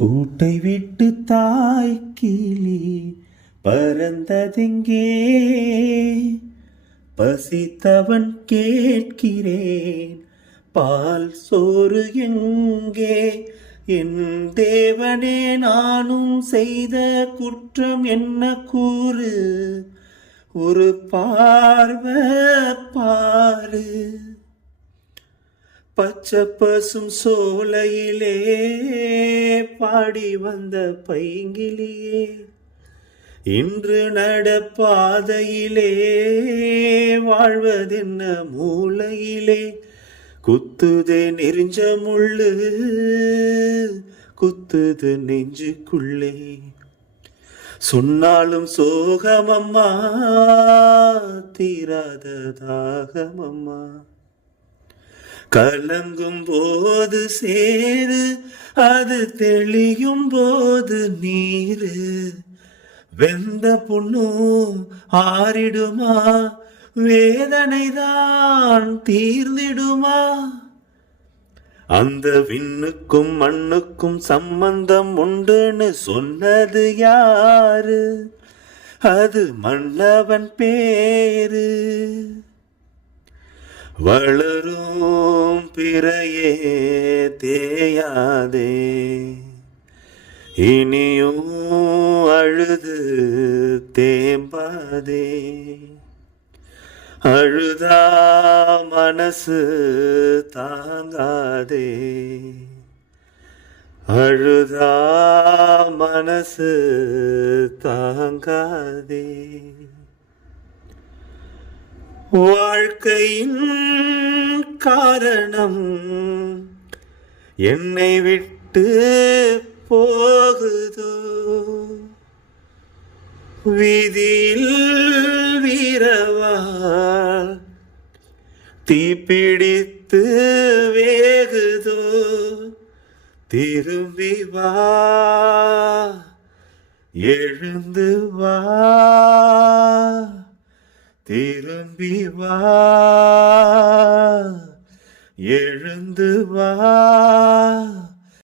கூட்டை விட்டு தாய் கிளி பறந்ததெங்கே? பசித்தவன் கேட்கிறேன் பால் சோறு எங்கே? என் தேவனே நானும் செய்த குற்றம் என்ன கூறு? ஒரு பார்வை பாரு. பச்சை பசும் சோலையிலே பாடி வந்த பைங்கிலியே இன்று நடப்பாதையிலே வாழ்வதென்ன மூலையிலே குத்துதே நெறிஞ்ச முள்ளு குத்துது நெஞ்சுக்குள்ளே. சொன்னாலும் சோகமம்மா தீராத தாகமம்மா. கலங்கும் போது சேரு அது தெளியும் போது நீரு. வெந்த புண்ணும் ஆறிடுமா? வேதனைதான் தீர்ந்திடுமா? அந்த விண்ணுக்கும் மண்ணுக்கும் சம்பந்தம் உண்டுன்னு சொன்னது யாரு? அது மன்னவன் பேரு. வளரும் பிறையே தேயாதே. இனியும் அழுது தேம்பாதே. அழுதா மனசு தாங்காதே. அழுதா மனசு தாங்காதே. வாழ்க்கையின் காரணம். என்னை விட்டு போகுதோ? விதியில் வீரவாள் தீப்பிடித்து வேகுதோ? திரும்பி வா எழுந்து வா திரும்பி வா. எழுந்து வா.